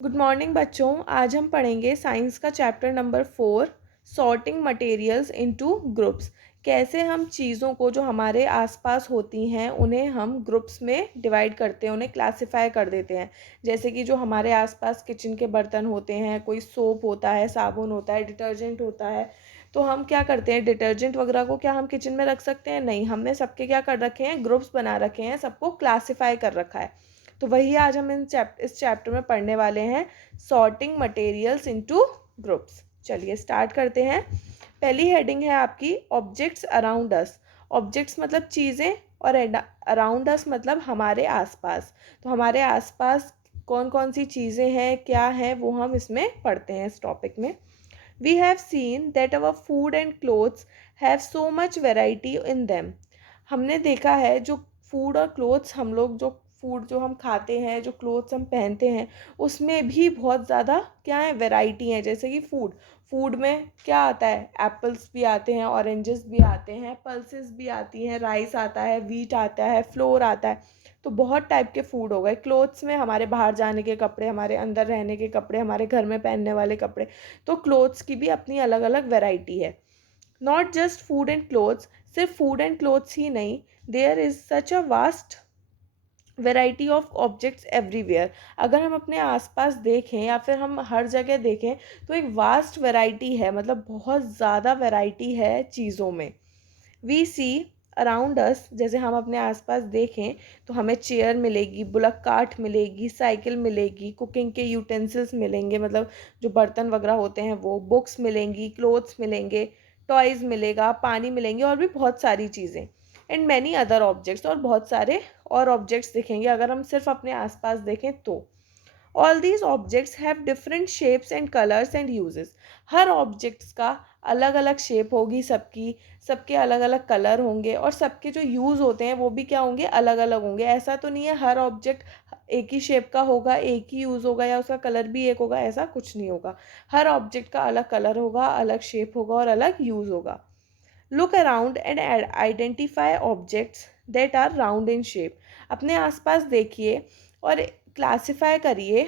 Good morning बच्चों। आज हम पढ़ेंगे साइंस का chapter number 4 sorting materials into groups. कैसे हम चीज़ों को जो हमारे आसपास होती हैं उन्हें हम ग्रुप्स में डिवाइड करते हैं, उन्हें क्लासिफाई कर देते हैं। जैसे कि जो हमारे आसपास किचन के बर्तन होते हैं, कोई सोप होता है, साबुन होता है, डिटर्जेंट होता है, तो हम क्या करते हैं, डिटर्जेंट वगैरह को क्या हम किचन में रख सकते हैं? नहीं, हमने सबके क्या कर रखे हैं, ग्रुप्स बना रखे हैं, सबको क्लासिफाई कर रखा है। तो वही आज हम इस चैप्टर में पढ़ने वाले हैं, सॉर्टिंग मटेरियल्स इनटू ग्रुप्स। चलिए स्टार्ट करते हैं। पहली हेडिंग है आपकी ऑब्जेक्ट्स अराउंड अस। ऑब्जेक्ट्स मतलब चीज़ें और अराउंड अस मतलब हमारे आसपास। तो हमारे आसपास कौन कौन सी चीज़ें हैं, क्या हैं, वो हम इसमें पढ़ते हैं इस टॉपिक में। We have seen that our food and clothes have so much variety in them. हमने देखा है जो फूड और क्लोथ्स हम लोग जो फूड जो हम खाते हैं, जो क्लोथ्स हम पहनते हैं, उसमें भी बहुत ज़्यादा क्या है, वैरायटी है। जैसे कि फूड में क्या आता है, एप्पल्स भी आते हैं, ऑरेंजेस भी आते हैं, पल्सेस भी आती हैं, राइस आता है, वीट आता है, फ्लोर आता है। तो बहुत टाइप के फूड हो गए। क्लोथ्स में हमारे बाहर जाने के कपड़े, हमारे अंदर रहने के कपड़े, हमारे घर में पहनने वाले कपड़े। तो क्लोथ्स की भी अपनी अलग अलग वैरायटी है। Not just food and clothes, सिर्फ फूड एंड क्लोथ्स ही नहीं, there is such a vast variety of objects everywhere. अगर हम अपने आसपास देखें या फिर हम हर जगह देखें तो एक वास्ट वैरायटी है, मतलब बहुत ज़्यादा वैरायटी है चीज़ों में। वी सी अराउंड अस, जैसे हम अपने आसपास देखें तो हमें चेयर मिलेगी, बुलक कार्ट मिलेगी, साइकिल मिलेगी, कुकिंग के यूटेंसिल्स मिलेंगे, मतलब जो बर्तन वगैरह होते हैं वो, बुक्स मिलेंगी, क्लोथ्स मिलेंगे, टॉयज़ मिलेगा, पानी मिलेंगे और भी बहुत सारी चीज़ें। एंड मैनी अदर ऑब्जेक्ट्स, और बहुत सारे और ऑब्जेक्ट्स दिखेंगे अगर हम सिर्फ अपने आसपास देखें तो। All these objects have different shapes and colours and uses. Her objects का अलग अलग शेप होगी, सबकी सबके अलग अलग कलर होंगे, और सबके जो यूज़ होते हैं वो भी क्या होंगे, अलग अलग होंगे। ऐसा तो नहीं है हर ऑब्जेक्ट एक ही शेप का होगा, एक ही यूज़ होगा या उसका कलर भी एक होगा, ऐसा कुछ नहीं होगा। हर ऑब्जेक्ट का अलग कलर होगा, अलग शेप होगा और अलग यूज़ होगा। Look around and identify objects that are round in shape. अपने आसपास देखिए और क्लासिफाई करिए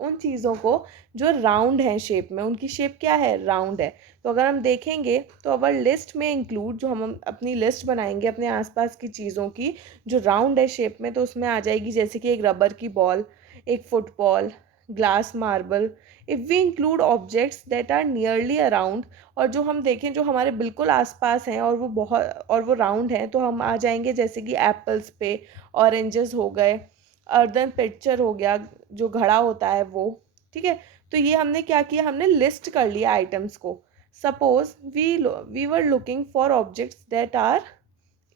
उन चीज़ों को जो राउंड हैं शेप में। उनकी शेप क्या है, राउंड है। तो अगर हम देखेंगे तो अवर लिस्ट में इंक्लूड, जो हम अपनी लिस्ट बनाएंगे अपने आसपास की चीज़ों की जो राउंड है शेप में, तो उसमें आ जाएगी जैसे कि एक रबर की बॉल, एक football, glass marble. If we include objects that are nearly around, और जो हम देखें जो हमारे बिल्कुल आसपास हैं और वो राउंड हैं, तो हम आ जाएंगे जैसे कि एप्पल्स पे, ऑरेंजेस हो गए, अर्दन पिक्चर हो गया, जो घड़ा होता है वो। ठीक है, तो ये हमने क्या किया, हमने लिस्ट कर लिया आइटम्स को। Suppose we were looking for objects that are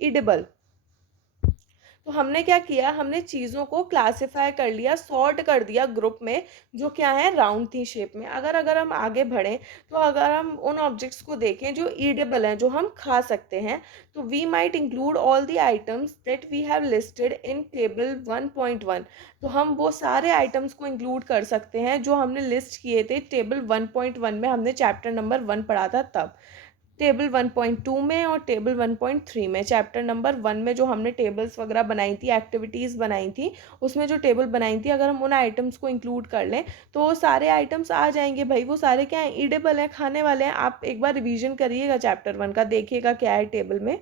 edible. तो हमने क्या किया, हमने चीज़ों को क्लासिफाई कर लिया, सॉर्ट कर दिया ग्रुप में, जो क्या है, राउंड थी शेप में। अगर अगर हम आगे बढ़ें तो अगर हम उन ऑब्जेक्ट्स को देखें जो ईडेबल हैं, जो हम खा सकते हैं, तो we might include all the items that we have listed in table 1.1। तो हम वो सारे आइटम्स को इंक्लूड कर सकते हैं जो हमने लिस्ट किए थे टेबल 1.1 में। हमने चैप्टर नंबर 1 पढ़ा था तब। टेबल 1.2 में और टेबल 1.3 में, चैप्टर नंबर 1 में जो हमने टेबल्स वगैरह बनाई थी, एक्टिविटीज़ बनाई थी, उसमें जो टेबल बनाई थी, अगर हम उन आइटम्स को इंक्लूड कर लें तो वो सारे आइटम्स आ जाएंगे भाई। वो सारे क्या हैं, ईडेबल हैं, खाने वाले हैं। आप एक बार रिवीजन करिएगा चैप्टर 1 का, देखिएगा क्या है टेबल में।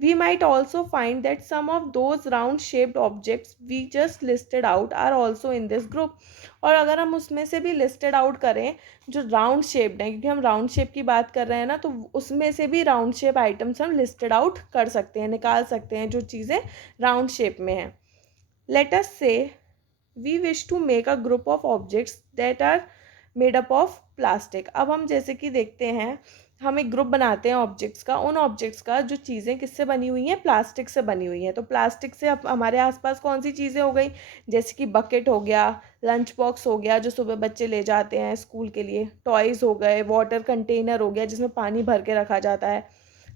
We might also find that some of those round shaped objects we just listed out are also in this group। और अगर हम उसमें से भी लिस्टेड आउट करें जो राउंड शेप्ड हैं, क्योंकि हम राउंड शेप की बात कर रहे हैं ना, तो उसमें से भी राउंड शेप आइटम्स हम लिस्टेड आउट कर सकते हैं, निकाल सकते हैं जो चीज़ें राउंड शेप में हैं। Let us say we wish to make a group of objects that are made up of plastic. अब हम जैसे कि देखते हैं, हम एक ग्रुप बनाते हैं ऑब्जेक्ट्स का। उन ऑब्जेक्ट्स का जो चीज़ें किससे बनी हुई हैं, प्लास्टिक से बनी हुई हैं। तो प्लास्टिक से हमारे आसपास कौन सी चीज़ें हो गई, जैसे कि बकेट हो गया, लंच बॉक्स हो गया जो सुबह बच्चे ले जाते हैं स्कूल के लिए, टॉयज़ हो गए, वाटर कंटेनर हो गया जिसमें पानी भर के रखा जाता है,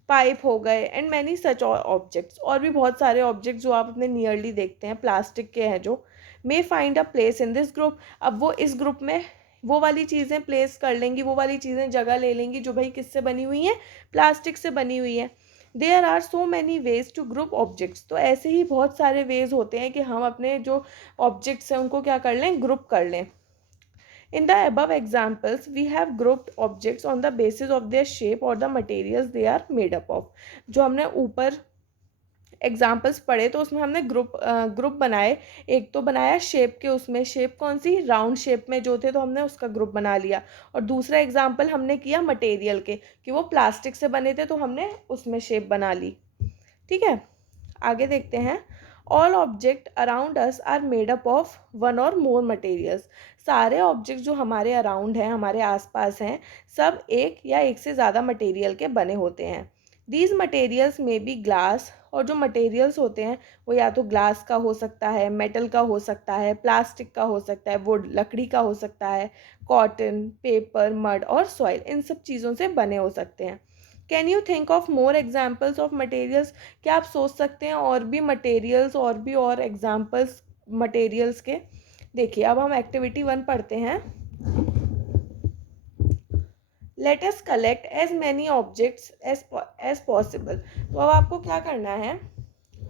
पाइप हो गए, एंड मैनी सच ऑब्जेक्ट्स। और भी बहुत सारे ऑब्जेक्ट्स जो आप अपने नियरली देखते हैं प्लास्टिक के हैं, जो may find a place in this group. अब वो इस ग्रुप में वो वाली चीज़ें प्लेस कर लेंगी, वो वाली चीज़ें जगह ले लेंगी जो भाई किससे बनी हुई हैं, प्लास्टिक से बनी हुई हैं। There are so many ways to group objects. तो ऐसे ही बहुत सारे वेज होते हैं कि हम अपने जो ऑब्जेक्ट्स हैं उनको क्या कर लें, ग्रुप कर लें। In the above examples, we have grouped objects on the basis of their shape or the materials they are made up of. जो हमने ऊपर एग्जाम्पल्स पढ़े तो उसमें हमने ग्रुप बनाए। एक तो बनाया शेप के, उसमें शेप कौन सी, राउंड शेप में जो थे तो हमने उसका ग्रुप बना लिया। और दूसरा एग्जाम्पल हमने किया मटेरियल के कि वो प्लास्टिक से बने थे तो हमने उसमें शेप बना ली। ठीक है, आगे देखते हैं। All object around us are made up of one or more materials. सारे ऑब्जेक्ट जो हमारे अराउंड हैं, हमारे आसपास हैं, सब एक या एक से ज़्यादा मटेरियल के बने होते हैं। दीज मटेरियल्स में बी ग्लास, और जो मटेरियल्स होते हैं वो या तो ग्लास का हो सकता है, मेटल का हो सकता है, प्लास्टिक का हो सकता है, वुड लकड़ी का हो सकता है, कॉटन, पेपर, मड और सॉइल, इन सब चीज़ों से बने हो सकते हैं। Can you think of more examples of materials? क्या आप सोच सकते हैं और भी मटेरियल्स और एग्जाम्पल्स मटेरियल्स के? देखिए, अब हम एक्टिविटी 1 पढ़ते हैं। Let us collect as many objects as possible. तो अब आपको क्या करना है,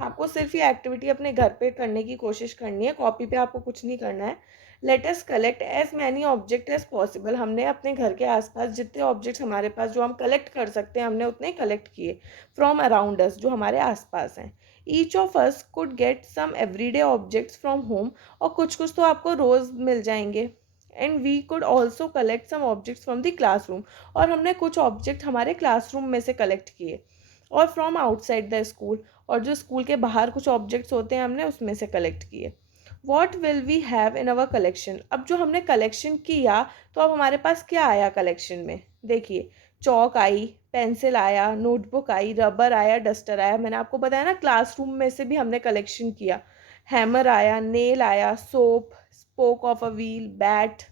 आपको सिर्फ ये एक्टिविटी अपने घर पे करने की कोशिश करनी है, कॉपी पे आपको कुछ नहीं करना है। Let us collect as many object as possible. हमने अपने घर के आसपास जितने ऑब्जेक्ट्स हमारे पास जो हम कलेक्ट कर सकते हैं हमने उतने कलेक्ट किए फ्रॉम अराउंड अस, जो हमारे आसपास हैं। Each of us could get some everyday objects from home, और कुछ कुछ तो आपको रोज़ मिल जाएंगे। And we could also collect some objects from the classroom, और हमने कुछ ऑब्जेक्ट हमारे क्लासरूम में से कलेक्ट किए। और फ्रॉम आउटसाइड द स्कूल, और जो स्कूल के बाहर कुछ ऑब्जेक्ट्स होते हैं हमने उसमें से कलेक्ट किए। What will we have in our collection? अब जो हमने कलेक्शन किया तो अब हमारे पास क्या आया कलेक्शन में? देखिए, चौक आई, पेंसिल आया, नोटबुक आई, रबर आया, डस्टर आया। मैंने आपको बताया ना क्लासरूम में से भी हमने कलेक्शन किया। हैमर आया, नेल आया, soap, spoke of a wheel, bat,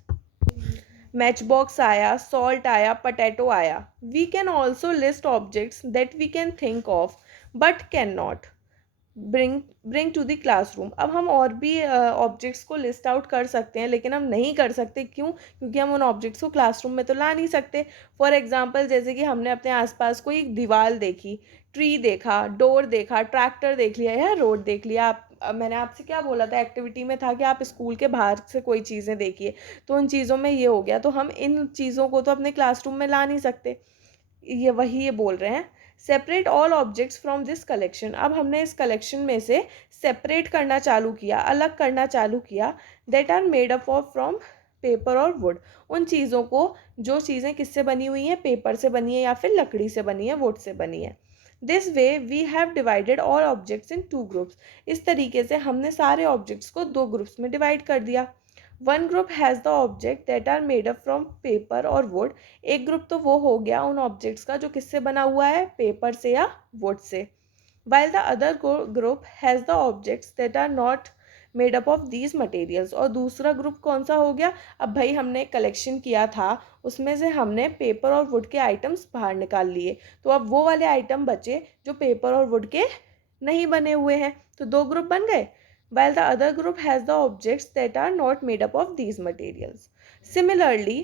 match box आया, सॉल्ट आया, पटेटो आया। We can also list objects that we can think of but can not bring to the classroom. अब हम और भी ऑब्जेक्ट्स को लिस्ट आउट कर सकते हैं, लेकिन हम नहीं कर सकते। क्यों? क्योंकि हम उन ऑब्जेक्ट्स को क्लासरूम में तो ला नहीं सकते। फॉर एग्जांपल, जैसे कि हमने अपने आसपास कोई दीवार देखी, ट्री देखा, डोर देखा, ट्रैक्टर देख लिया या रोड देख लिया। मैंने आपसे क्या बोला था, एक्टिविटी में था कि आप स्कूल के बाहर से कोई चीज़ें देखिए, तो उन चीज़ों में ये हो गया। तो हम इन चीज़ों को तो अपने क्लासरूम में ला नहीं सकते, ये बोल रहे हैं। Separate all objects from this collection. अब हमने इस कलेक्शन में से सेपरेट करना चालू किया, अलग करना चालू किया। That are made up of from paper or wood. उन चीज़ों को, जो चीज़ें किससे बनी हुई हैं, पेपर से बनी है या फिर लकड़ी से बनी है, वुड से बनी है। This way we have divided all objects in 2 groups. इस तरीके से हमने सारे ऑब्जेक्ट्स को 2 ग्रुप्स में डिवाइड कर दिया। One group has the object that are made up from paper or wood. एक ग्रुप तो वो हो गया उन ऑब्जेक्ट्स का जो किससे बना हुआ है, पेपर से या वुड से। While the other group has the objects that are not made up of these materials. और दूसरा ग्रुप कौन सा हो गया? अब भाई हमने कलेक्शन किया था, उसमें से हमने पेपर और वुड के आइटम्स बाहर निकाल लिए, तो अब वो वाले आइटम बचे जो पेपर और वुड के नहीं बने हुए हैं, तो 2 ग्रुप बन गए। While the other group has the objects that are not made up of these materials. Similarly,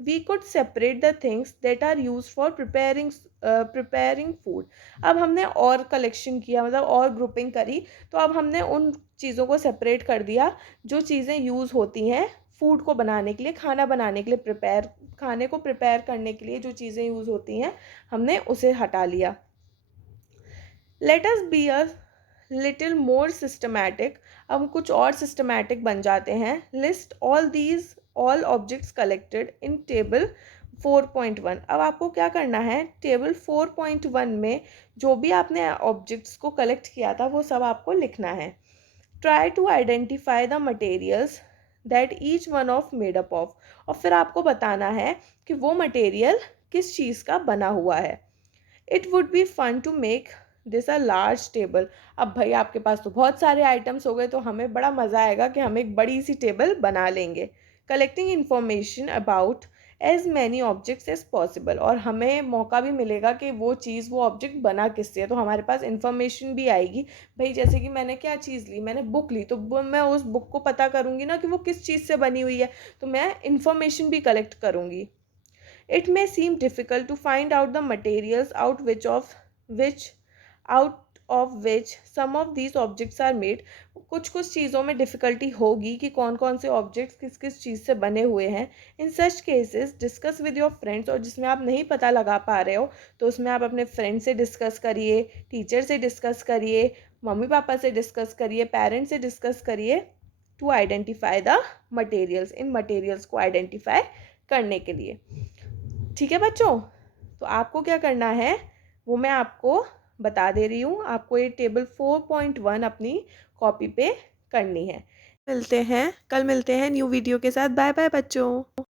we could separate the things that are used for preparing food. अब हमने और कलेक्शन किया, मतलब और ग्रुपिंग करी, तो अब हमने उन चीज़ों को सेपरेट कर दिया जो चीज़ें यूज़ होती हैं फूड को बनाने के लिए, खाना बनाने के लिए, खाने को प्रिपेयर करने के लिए जो चीज़ें यूज़ होती हैं हमने उसे हटा लिया। Let us be a little more systematic. अब कुछ और सिस्टमैटिक बन जाते हैं। List all objects collected in table 4.1। अब आपको क्या करना है, टेबल 4.1 में जो भी आपने ऑब्जेक्ट्स को कलेक्ट किया था वो सब आपको लिखना है। Try to identify the materials that each one of made up of. और फिर आपको बताना है कि वो मटेरियल किस चीज़ का बना हुआ है। It would be fun to make this a large table. अब भाई आपके पास तो बहुत सारे आइटम्स हो गए, तो हमें बड़ा मज़ा आएगा कि हम एक बड़ी सी टेबल बना लेंगे। Collecting information about as many objects as possible. और हमें मौका भी मिलेगा कि वो चीज़, वो ऑब्जेक्ट बना किससे है, तो हमारे पास इंफॉर्मेशन भी आएगी। भाई जैसे कि मैंने क्या चीज़ ली, मैंने बुक ली, तो मैं उस बुक को पता करूँगी ना कि वो किस चीज़ से बनी हुई है, तो मैं इंफॉर्मेशन भी कलेक्ट करूँगी। It may seem difficult to find out the materials out of which some of these objects are made. कुछ कुछ चीज़ों में डिफ़िकल्टी होगी कि कौन कौन से ऑब्जेक्ट्स किस किस चीज़ से बने हुए हैं। In such cases discuss with your friends, और जिसमें आप नहीं पता लगा पा रहे हो तो उसमें आप अपने फ्रेंड से डिस्कस करिए, टीचर से डिस्कस करिए, मम्मी पापा से डिस्कस करिए, पेरेंट्स से डिस्कस करिए टू आइडेंटिफाई द मटेरियल्स, इन मटेरियल्स को आइडेंटिफाई करने के लिए। ठीक है बच्चों, तो आपको क्या करना है वो मैं आपको बता दे रही हूँ। आपको ये टेबल 4.1 अपनी कॉपी पे करनी है। कल मिलते हैं न्यू वीडियो के साथ। बाय बाय बच्चों।